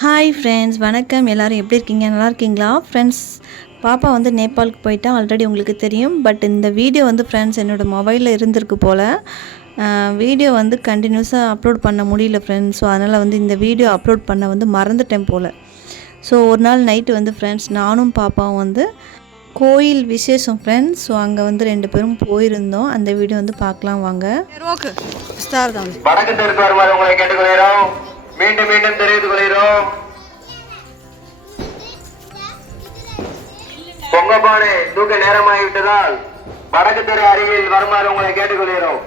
Hi friends வணக்கம். எல்லோரும் எப்படி இருக்கீங்க? நல்லா இருக்கீங்களா? ஃப்ரெண்ட்ஸ் பாப்பா வந்து நேபாளுக்கு போயிட்டா. ஆல்ரெடி உங்களுக்கு தெரியும். பட் இந்த வீடியோ வந்து ஃப்ரெண்ட்ஸ் என்னோடய மொபைலில் இருந்திருக்கு போல். வீடியோ வந்து கண்டினியூஸாக அப்லோட் பண்ண முடியல ஃப்ரெண்ட்ஸ் ஸோ அதனால் வந்து இந்த வீடியோ அப்லோட் பண்ண வந்து மறந்துட்டேன் போல். ஸோ ஒரு நாள் நைட்டு வந்து ஃப்ரெண்ட்ஸ் நானும் பாப்பாவும் வந்து கோயில் விசேஷம் ஃப்ரெண்ட்ஸ் ஸோ அங்கே வந்து ரெண்டு பேரும் போயிருந்தோம். அந்த வீடியோ வந்து பார்க்கலாம் வாங்க. மீண்டும் மீண்டும் தெரிவித்துக் கொள்கிறோம். பொங்கப்பானை தூக்க நேரமாகிவிட்டதால் வடக்கு தெரு அருகில் வருமாறு உங்களை கேட்டுக்கொள்கிறோம்.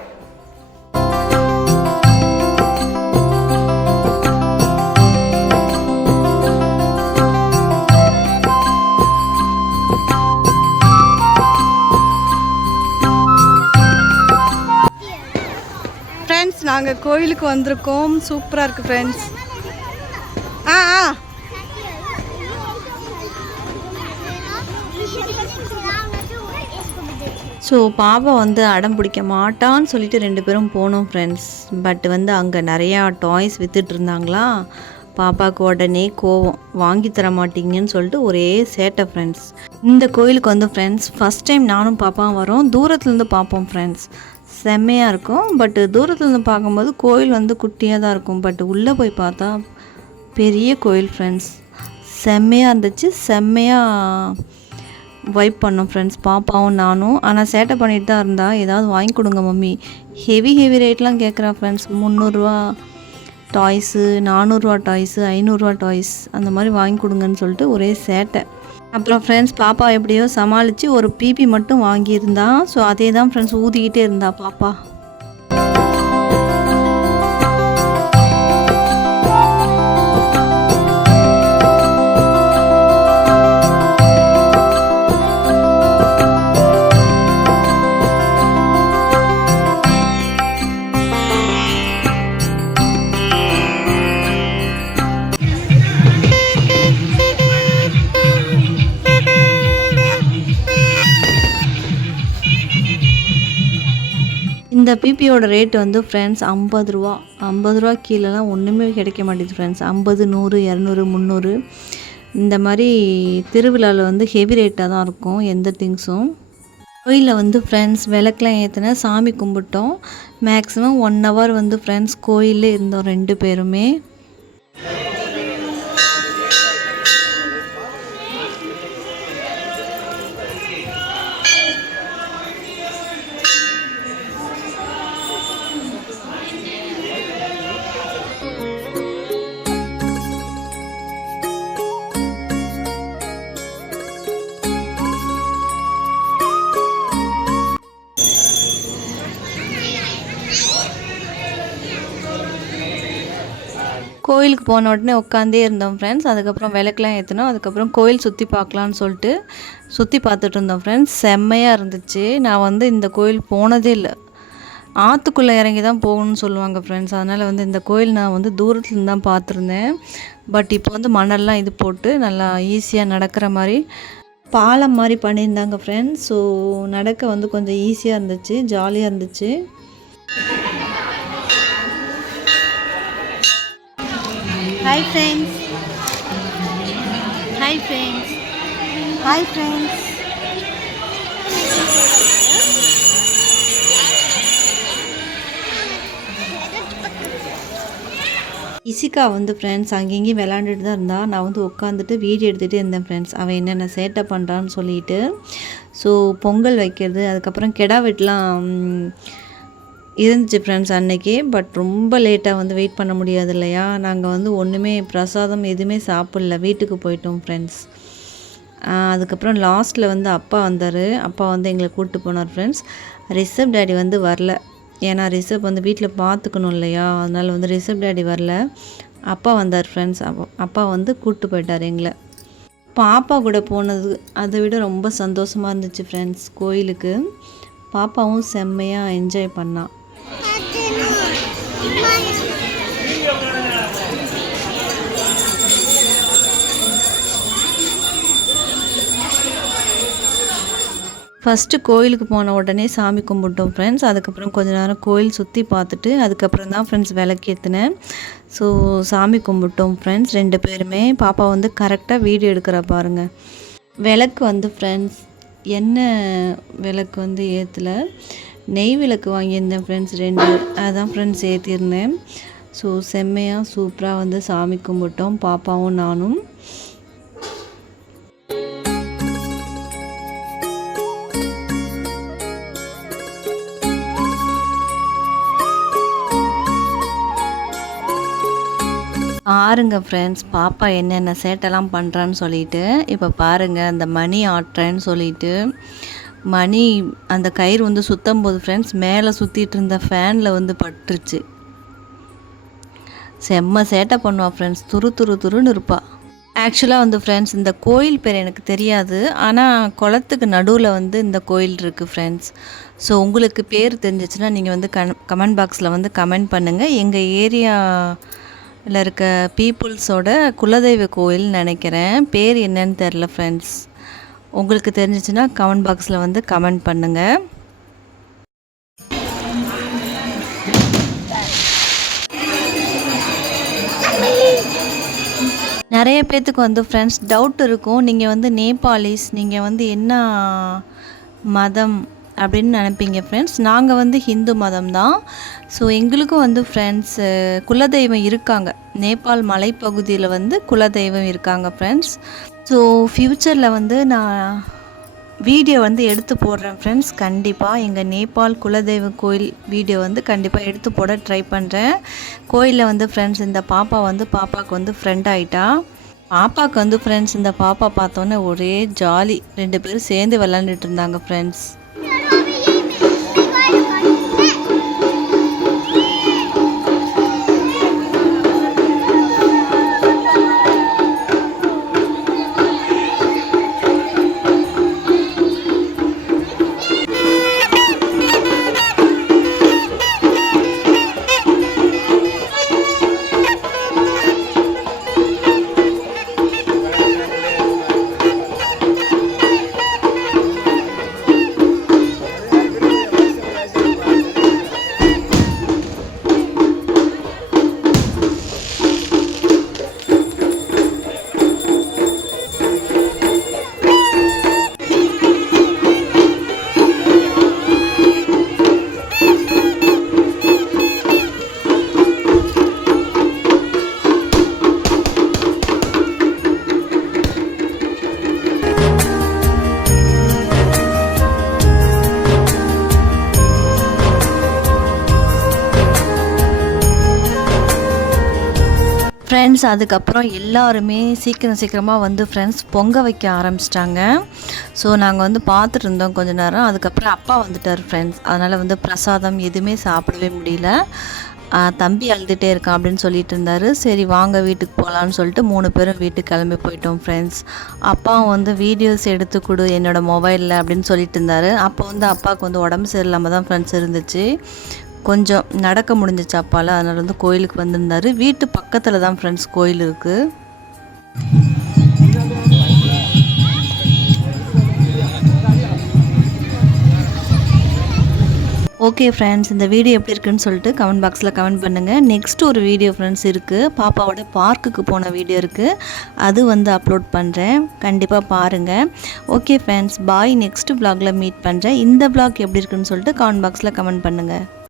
நாங்கள் கோயிலுக்கு வந்திருக்கோம். சூப்பராக இருக்குது ஃப்ரெண்ட்ஸ் ஆ ஆ. ஸோ பாப்பா வந்து அடம் பிடிக்க மாட்டான்னு சொல்லிட்டு ரெண்டு பேரும் போனோம் ஃப்ரெண்ட்ஸ் பட் வந்து அங்கே நிறையா டாய்ஸ் வித்துட்டு இருந்தாங்களா? பாப்பாவுக்கு உடனே கோவம். வாங்கி தர மாட்டீங்கன்னு சொல்லிட்டு ஒரே சேட்டை ஃப்ரெண்ட்ஸ் இந்த கோயிலுக்கு வந்து ஃப்ரெண்ட்ஸ் ஃபஸ்ட் டைம் நானும் பாப்பாவும் வரோம். தூரத்துலேருந்து பார்ப்போம் ஃப்ரெண்ட்ஸ் செம்மையாக இருக்கும். பட் தூரத்துலேருந்து பார்க்கும்போது கோயில் வந்து குட்டியாக தான் இருக்கும். பட் உள்ளே போய் பார்த்தா பெரிய கோயில் ஃப்ரெண்ட்ஸ் செம்மையாக இருந்துச்சு. செம்மையாக வைப் பண்ணோம் ஃப்ரெண்ட்ஸ் பாப்பாவும் நானும். ஆனால் சேட்டை பண்ணிட்டு தான் இருந்தா. ஏதாவது வாங்கி கொடுங்க மம்மி. ஹெவி ஹெவி ரேட்லாம் கேட்குறா ஃப்ரெண்ட்ஸ் முந்நூறுரூவா டாய்ஸு நானூறுரூவா டாய்ஸு ஐநூறுரூவா டாய்ஸ் அந்த மாதிரி வாங்கி கொடுங்கன்னு சொல்லிட்டு ஒரே சேட்டை. அப்புறம் ஃப்ரெண்ட்ஸ் பாப்பா எப்படியோ சமாளித்து ஒரு பிபி மட்டும் வாங்கியிருந்தான் ஸோ அதே தான் ஃப்ரெண்ட்ஸ் ஊதிக்கிட்டே இருந்தா பாப்பா. இந்த பிபியோட ரேட் வந்து ஃப்ரெண்ட்ஸ் ஐம்பது ரூபா. ஐம்பது ரூபா கீழெலாம் ஒன்றுமே கிடைக்க மாட்டேங்குது ஃப்ரெண்ட்ஸ் ஐம்பது நூறு இரநூறு முந்நூறு. இந்த மாதிரி திருவிழாவில் வந்து ஹெவி ரேட்டாக தான் இருக்கும் எந்த திங்ஸும் கோயிலில் வந்து ஃப்ரெண்ட்ஸ் விளக்கெலாம் ஏற்றின சாமி கும்பிட்டோம். மேக்ஸிமம் ஒன் ஹவர் வந்து ஃப்ரெண்ட்ஸ் கோயிலே இருந்தோம் ரெண்டு பேருமே. கோயிலுக்கு போன உடனே உட்காந்தே இருந்தோம் ஃப்ரெண்ட்ஸ் அதுக்கப்புறம் விளக்குலாம் ஏற்றினோம் அதுக்கப்புறம் கோயில் சுற்றி பார்க்கலான்னு சொல்லிட்டு சுற்றி பார்த்துட்டு இருந்தோம் ஃப்ரெண்ட்ஸ் செம்மையாக இருந்துச்சு. நான் வந்து இந்த கோயில் போனதே இல்லை. ஆற்றுக்குள்ளே இறங்கி தான் போகணும்னு சொல்லுவாங்க ஃப்ரெண்ட்ஸ் அதனால் வந்து இந்த கோயில் நான் வந்து தூரத்துலேருந்து தான் பார்த்துருந்தேன். பட் இப்போ வந்து மணல்லாம் இது போட்டு நல்லா ஈஸியாக நடக்கிற மாதிரி பாலம் மாதிரி பண்ணியிருந்தாங்க ஃப்ரெண்ட்ஸ் ஸோ நடக்க வந்து கொஞ்சம் ஈஸியாக இருந்துச்சு. ஜாலியாக இருந்துச்சு. Hi friends hi friends hi friends Ishika வந்து ஃப்ரெண்ட்ஸ் அங்கேயும் விளாண்டுட்டு தான் இருந்தா. நான் வந்து உட்காந்துட்டு வீடியோ எடுத்துகிட்டே இருந்தேன் ஃப்ரெண்ட்ஸ் அவன் என்னென்ன சேட்டை பண்ணுறான்னு சொல்லிட்டு. ஸோ பொங்கல் வைக்கிறது அதுக்கப்புறம் கெடா வெட்டலாம் இருந்துச்சு ஃப்ரெண்ட்ஸ் அன்றைக்கி பட் ரொம்ப லேட்டாக வந்து வெயிட் பண்ண முடியாது இல்லையா? நாங்கள் வந்து ஒன்றுமே பிரசாதம் எதுவுமே சாப்பிடல. வீட்டுக்கு போயிட்டோம் ஃப்ரெண்ட்ஸ் அதுக்கப்புறம் லாஸ்ட்டில் வந்து அப்பா வந்தார். அப்பா வந்து எங்களை கூப்பிட்டு போனார் ஃப்ரெண்ட்ஸ் ரிஷப் டேடி வந்து வரல. ஏன்னா ரிஷப் வந்து வீட்டில் பார்த்துக்கணும் இல்லையா? அதனால் வந்து ரிஷப் டேடி வரல. அப்பா வந்தார் ஃப்ரெண்ட்ஸ் அப்பா அப்பா வந்து கூப்பிட்டு போயிட்டார் எங்களை. பாப்பா கூட போனது அதை விட ரொம்ப சந்தோஷமாக இருந்துச்சு ஃப்ரெண்ட்ஸ் கோயிலுக்கு. பாப்பாவும் செம்மையாக என்ஜாய் பண்ணான் ஃபஸ்ட்டு கோயிலுக்கு போன உடனே சாமி கும்பிட்டோம் ஃப்ரெண்ட்ஸ் அதுக்கப்புறம் கொஞ்ச நேரம் கோயில் சுற்றி பார்த்துட்டு அதுக்கப்புறம் தான் ஃப்ரெண்ட்ஸ் விளக்கேற்றினேன் ஸோ சாமி கும்பிட்டோம் ஃப்ரெண்ட்ஸ் ரெண்டு பேருமே பாப்பா வந்து கரெக்டாக வீடியோ எடுக்கிற பாருங்க. விளக்கு வந்து ஃப்ரெண்ட்ஸ் என்ன விளக்கு வந்து ஏற்றலை நெய் விளக்கு வாங்கியிருந்தேன் ஃப்ரெண்ட்ஸ் ரெண்டு அதான் ஃப்ரெண்ட்ஸ் ஏற்றிருந்தேன் ஸோ செம்மையாக சூப்பராக வந்து சாமி கும்பிட்டோம். பாப்பாவும் நானும். பாருங்க ஃப்ரெண்ட்ஸ் பாப்பா என்னென்ன சேட்டெல்லாம் பண்ணுறான்னு சொல்லிட்டு இப்போ பாருங்க அந்த மணி ஆட்டுறேன்னு சொல்லிட்டு மணி அந்த கயிறு வந்து சுத்தம் போது ஃப்ரெண்ட்ஸ் மேலே சுற்றிட்டு இருந்த ஃபேனில் வந்து பட்டுருச்சு. செம்ம சேட்டை பண்ணுவாள் ஃப்ரெண்ட்ஸ் துரு துரு துருன்னு இருப்பாள் ஆக்சுவலாக வந்து ஃப்ரெண்ட்ஸ் இந்த கோயில் பேர் எனக்கு தெரியாது ஆனால் குளத்துக்கு நடுவில் வந்து இந்த கோயில் இருக்குது ஃப்ரெண்ட்ஸ் ஸோ உங்களுக்கு பேர் தெரிஞ்சிச்சுன்னா நீங்கள் வந்து கன் கமெண்ட் பாக்ஸில் வந்து கமெண்ட் பண்ணுங்கள் எங்கள் ஏரியாவில் இருக்க பீப்புள்ஸோட குலதெய்வ கோயில்னு நினைக்கிறேன். பேர் என்னன்னு தெரில ஃப்ரெண்ட்ஸ் உங்களுக்கு தெரிஞ்சிச்சுன்னா கமெண்ட் பாக்ஸில் வந்து கமெண்ட் பண்ணுங்கள் நிறைய பேர்த்துக்கு வந்து ஃப்ரெண்ட்ஸ் டவுட் இருக்கும். நீங்கள் வந்து நேபாளிஸ் நீங்கள் வந்து என்ன மதம் அப்படின்னு நினைப்பீங்க ஃப்ரெண்ட்ஸ் நாங்கள் வந்து ஹிந்து மதம் தான். ஸோ எங்களுக்கும் வந்து ஃப்ரெண்ட்ஸ் குலதெய்வம் இருக்காங்க. நேபாள் மலைப்பகுதியில் வந்து குலதெய்வம் இருக்காங்க ஃப்ரெண்ட்ஸ் ஸோ ஃப்யூச்சரில் வந்து நான் வீடியோ வந்து எடுத்து போடுறேன் ஃப்ரெண்ட்ஸ் கண்டிப்பாக எங்கள் நேபாள் குலதெய்வ கோயில் வீடியோ வந்து கண்டிப்பாக எடுத்து போட ட்ரை பண்ணுறேன் கோயிலில் வந்து ஃப்ரெண்ட்ஸ் இந்த பாப்பா வந்து பாப்பாவுக்கு வந்து ஃப்ரெண்ட் ஆகிட்டா பாப்பாவுக்கு வந்து ஃப்ரெண்ட்ஸ் இந்த பாப்பா பார்த்தோன்னே ஒரே ஜாலி. ரெண்டு பேரும் சேர்ந்து விளாண்டுட்டு இருந்தாங்க ஃப்ரெண்ட்ஸ் ஃப்ரெண்ட்ஸ் அதுக்கப்புறம் எல்லாருமே சீக்கிரம் சீக்கிரமாக வந்து ஃப்ரெண்ட்ஸ் பொங்க வைக்க ஆரம்பிச்சிட்டாங்க. ஸோ நாங்கள் வந்து பார்த்துட்டு இருந்தோம் கொஞ்ச நேரம். அதுக்கப்புறம் அப்பா வந்துட்டார் ஃப்ரெண்ட்ஸ் அதனால் வந்து பிரசாதம் எதுவுமே சாப்பிடவே முடியல. தம்பி அழுதுகிட்டே இருக்கான் அப்படின்னு சொல்லிட்டு இருந்தாரு. சரி வாங்க வீட்டுக்கு போகலான்னு சொல்லிட்டு மூணு பேரும் வீட்டுக்கு கிளம்பி போயிட்டோம் ஃப்ரெண்ட்ஸ் அப்பாவும் வந்து வீடியோஸ் எடுத்து கொடு என்னோடய மொபைலில் அப்படின்னு சொல்லிட்டு இருந்தார். அப்போ வந்து அப்பாவுக்கு வந்து உடம்பு சரியில்லாமல் தான் ஃப்ரெண்ட்ஸ் இருந்துச்சு. கொஞ்சம் நடக்க முடிஞ்ச அப்பால் அதனால் வந்து கோயிலுக்கு வந்திருந்தார். வீட்டு பக்கத்தில் தான் ஃப்ரெண்ட்ஸ் கோயில் இருக்குது ஓகே ஃப்ரெண்ட்ஸ் இந்த வீடியோ எப்படி இருக்குன்னு சொல்லிட்டு கமெண்ட் பாக்ஸில் கமெண்ட் பண்ணுங்கள் நெக்ஸ்ட் ஒரு வீடியோ ஃப்ரெண்ட்ஸ் இருக்குது பாப்பாவோட பார்க்குக்கு போன வீடியோ இருக்குது அது வந்து அப்லோட் பண்ணுறேன் கண்டிப்பாக பாருங்கள் ஓகே ஃப்ரெண்ட்ஸ் பாய் நெக்ஸ்ட் vlogல மீட் பண்ணுறேன் இந்த ப்ளாக் எப்படி இருக்குன்னு சொல்லிட்டு கமெண்ட் பாக்ஸில் கமெண்ட் பண்ணுங்கள்